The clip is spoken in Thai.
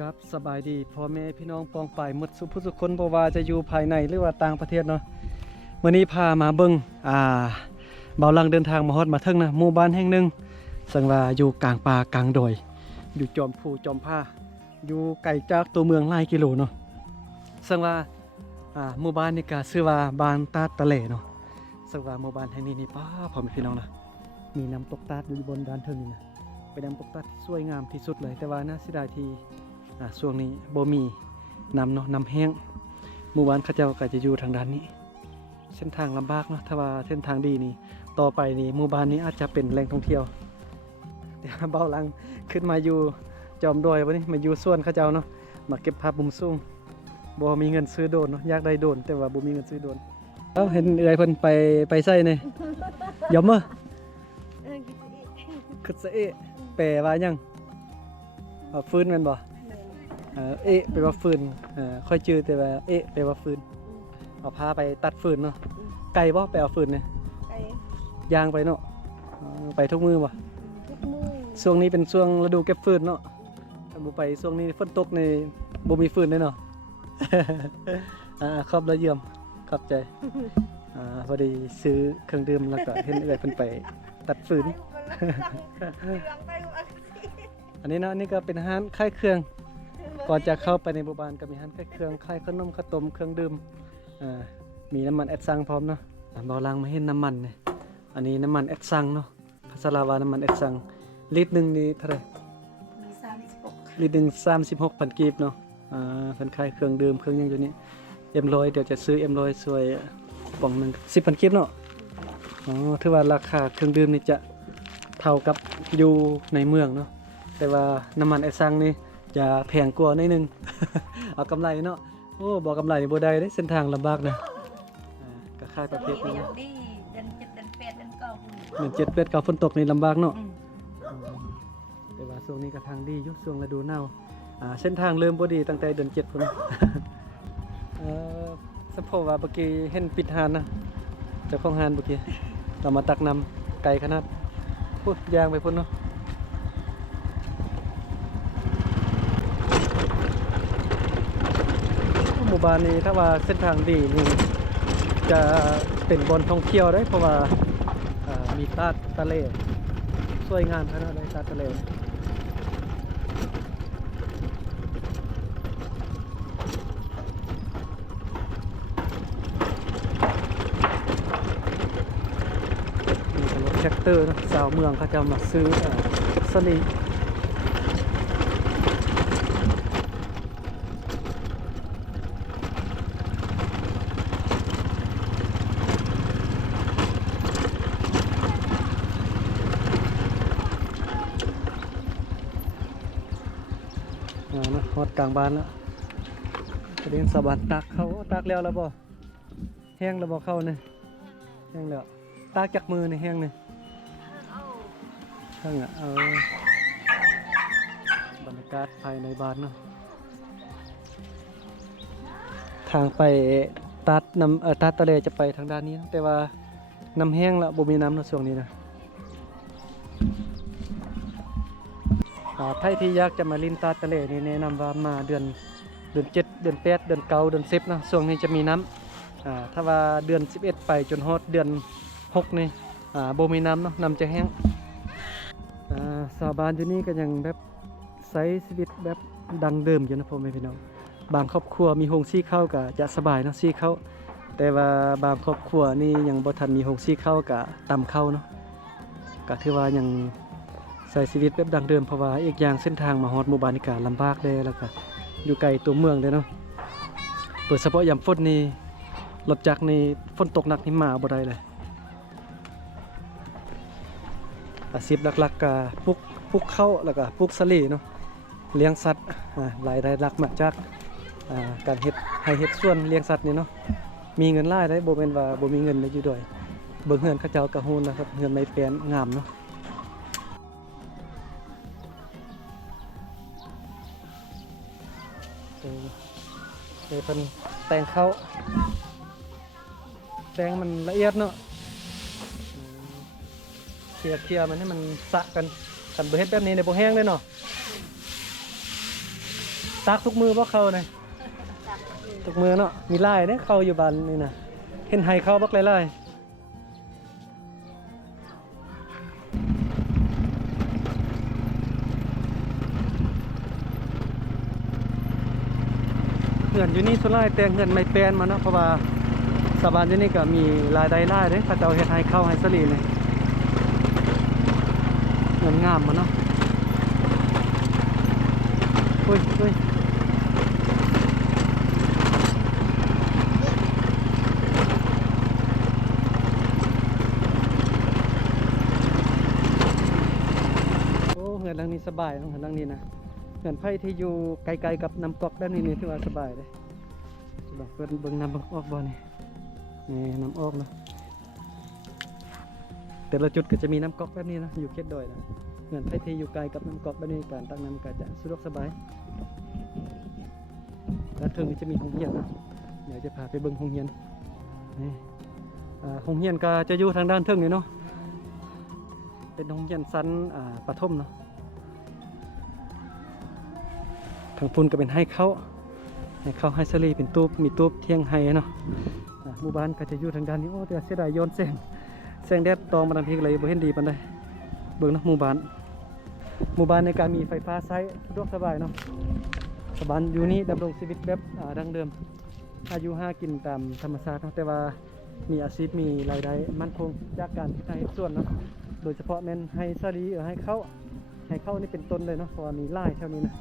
ครับสบายดีพ่อแม่พี่น้องปองไปหมดสุผู้สุคนบ่ว่าจะอยู่ภายในหรือว่าต่างประเทศเนาะมื้อนี้พามาเบิ่งเบาลังเดินทางมาฮอดมาถึงนะหมู่บ้านแห่งหนึ่งซึ่งว่าอยู่กลางป่ากลางดอยอยู่จอมภูจอมผ้าอยู่ไกลจากตัวเมืองหลายกิโลเนาะซึ่งว่าหมู่บ้านนี้ก็ชื่อว่าบ้านตาดตะเลเนาะซึ่งว่าหมู่บ้านแห่งนี้นี่ป้าพ่อแม่พี่น้องนะมีน้ำตกตาดอยู่บนด้านเทิงนี่นะเป็นน้ำตกตาดที่สวยงามที่สุดเลยแต่ว่าน่าเสียดายที่ช่วงนี้บ่มีน้ำเนาะน้ำแห้งหมู่บ้านเขาเจ้าก็จะอยู่ทางด้านนี้เส้นทางลำบากเนาะถ้าว่าเส้นทางดีนี่ต่อไปนี่หมู่บ้านนี้อาจจะเป็นแหล่งท่องเที่ยวแต่เบาหลังขึ้นมาอยู่จอมดอยวันนี้มาอยู่ส่วนเขาเจ้าเนาะมาเก็บภาพมุมสูงบ่มีเงินซื้อโดรนเนาะอยากได้โดรนแต่ว่าบ่มีเงินซื้อโดรนเห็นเอื้อยเพิ่นไปใส่นี่ยอมมื้อคือซะแปลว่าหยังฟืนแม่นบ่แปลว่าฟืนค่อยจื้อแต่ว่าแปลว่าฟืนเอาพาไปตัดฟืนเนาะไกลบ่ไปเอาฟืนเนี่ยไกลย่างไปเนาะไปทุกมื้อบ่ทุกมื้อช่วงนี้เป็นช่วงฤดูเก็บฟืนเนาะถ้าบ่ไปช่วงนี้ฝนตกนี่บ่มีฟืนเลยเนาะ ขอบละเยี่ยมขอบใจพอดีซื้อเครื่องดื่มแล้วก็เห็นเอื้อยเพิ่นไปตัดฟืน อันนี้เนาะนี่ก็เป็นร้านขายเครื่องก่อนจะเข้าไปในหมู่บ้านก็มีร้านขายเครื่องขายขนมข้าวต้มเครื่องดื่มมีน้ำมันแอดซังพร้อมเนาะบ่ลังมาเห็นน้ำมันนี่อันนี้น้ำมันแอดซังเนาะภาษาลาวาน้ำมันแอดซังลิตรนึงนี่เท่าไหร่36ลิตรนึง36,000กีบเนาะเพิ่นขายเครื่องดื่มเครื่องหยังอยู่นี่M100เดี๋ยวจะซื้อM100สวยป่องนึง10,000กีบเนาะถือว่าราคาเครื่องดื่มนี่จะเท่ากับอยู่ในเมืองเนาะแต่ว่าน้ำมันไอซังนี่จะแพงกว่านิดนึง เอากำไรเนาะโอ้บอกกำไรนี่บ่ได้เด้เส้นทางลำบากนะก็ค่ายประเภทนี้เดือน7เดือน8เดือน9เดือน7 8 9ฝนตกนี่ลำบากเนาะแต่ว่าช่วงนี้ก็ทางดีอยู่ช่วงฤดูหนาวเส้นทางเริ่มบ่ดีตั้งแต่เดือน7พุ่นสัมพอว่าเมื่อกี้เห็นปิดหานนะเจ้าของหานเมื่อกี้เรามาตักน้ำไกลขนาดพูดยางไปพุ่นเนาะหมู่บ้านนี้ถ้าว่าเส้นทางดีนี่จะเป็นบนท่องเที่ยวได้เพราะว่ามีตาดทะเลสวยงามขนาดเลยตาดทะเลมีรถแท็กเตอร์นะชาวเมืองเขาจะมาซื้อสลีนะฮอดกลางบ้านแล้วประเด็นสะบัดตักเขาตักแล้วบ่แห้งแล้วบ่เข้าเนี่ยแห้งแล้วตักจากมือนี่แห้งนี่ทั้งบรรยากาศภายในบ้านเนาะทางไปตัดน้ำตัดทะเลจะไปทางด้านนี้นะแต่ว่าน้ำแห้งแล้วบ่มีน้ำในช่วงนี้นะใครที่อยากจะมาลินตาทะเลนี่แนะนำว่ามาเดือน7เดือน8เดือน9เดือน10นะช่วงนี้จะมีน้ำถ้าว่าเดือน11ไปจนฮอดเดือน6นี่บ่มีน้ำเนาะน้ำจะแห้งชาวบ้านอยู่นี่ก็ยังแบบใช้ชีวิตแบบดังเดิมอยู่นะพ่อแม่พี่น้องบางครอบครัวมีโรงสีข้าวก็จะสบายเนาะสีข้าวแต่ว่าบางครอบครัวนี่ยังบ่ทันมีโรงสีข้าวก็ตำข้าวเนาะก็ถือว่ายังใช้ชีวิตแบบดังเดิมเพราะว่าอีกอย่างเส้นทางมาฮอดหมู่บ้านนี่ก็ลำบากเด้แล้วก็อยู่ไกลตัวเมืองเด้เนาะโดยเฉพาะยามฝนนี่รถจักรนี่ฝนตกหนักนี่มาบ่ได้เลยอาชีพหลักๆก็ปลูกข้าวแล้วก็ปลูกสลีเนาะเลี้ยงสัตว์รายได้หลักมาจากการเฮ็ดสวนเลี้ยงสัตว์นี่เนาะมีเงินหลายได้บ่แม่นว่าบ่มีเงินเลยอยู่ด้วยเบิ่งเฮือนเขาเจ้าก็ฮู้นะครับเฮือนไม้แป้นงามเนาะเพิ่นแต่งข้าวแต่งมันละเอียดเนาะเคลียร์มันให้มันสะกันบ่เฮ็ดแบบนี้เนี่ยบ่แห้งเลยเนาะ ตักทุกมือบ่เข้าน่ะ ตักอยู่ ทุกมือเนาะมีลายเด้เข้าอยู่บ้านนี่น่ะเห็นไห้เข้าบักหลายๆเฮือนอยู่นี่ส่วนหลายแต่งเฮือนไม้แปลนมาเนาะเพราะว่าชาวบ้านอยู่นี่ก็มีรายได้หลายเด้เขาเจ้าเฮ็ดไห้เข้าไห้สลีนี่เงินงามมาเนาะอุ้ยโอ้เหือนหลังนี้สบายเหือนหลังนี้นะเหือนไผ่ที่อยู่ไกลๆกับน้ำก๊อกแบบนี้นี่ถือว่าสบายเลยจะบอกเพิ่นเบิ่งน้ำออกบ่นี่นี่น้ำออกเนาะแต่ละจุดก็จะมีน้ำก๊อกแบบนี้นะอยู่เขตดอยนะเหือนไผ่ที่อยู่ไกลกับน้ำก๊อกแบบนี้การตักน้ำก็จะสะดวกสบายและถึงจะมีโรงเรียนนะเดี๋ยวจะพาไปเบิ่งโรงเรียนนี่โรงเรียนก็จะอยู่ทางด้านเทิงนี่เนาะเป็นโรงเรียนชั้นประถมเนาะทางพุ่นก็เป็นให้เข้าให้สลีเป็นตูบมีตูบเที่ยงให้เนาะหมู่บ้านก็จะอยู่ทางด้านนี้โอ้แต่เสียดายย้อนแสงแดดตองมาทางพีก็เลยบ่เห็นดีปานใดเบิ่งเนาะหมู่บ้านในการมีไฟฟ้าใช้สะดวกสบายเนาะชาวบ้านอยู่นี่ดำรงชีวิตแบบดั้งเดิมอายุหากินตามธรรมชาติเนาะแต่ว่ามีอาชีพมีรายได้มั่นคงจากการที่ทำส่วนเนาะโดยเฉพาะแม่นให้สลีให้เข้านี่เป็นต้นเลยเนาะเพราะว่ามีหลายแถวนี้นะ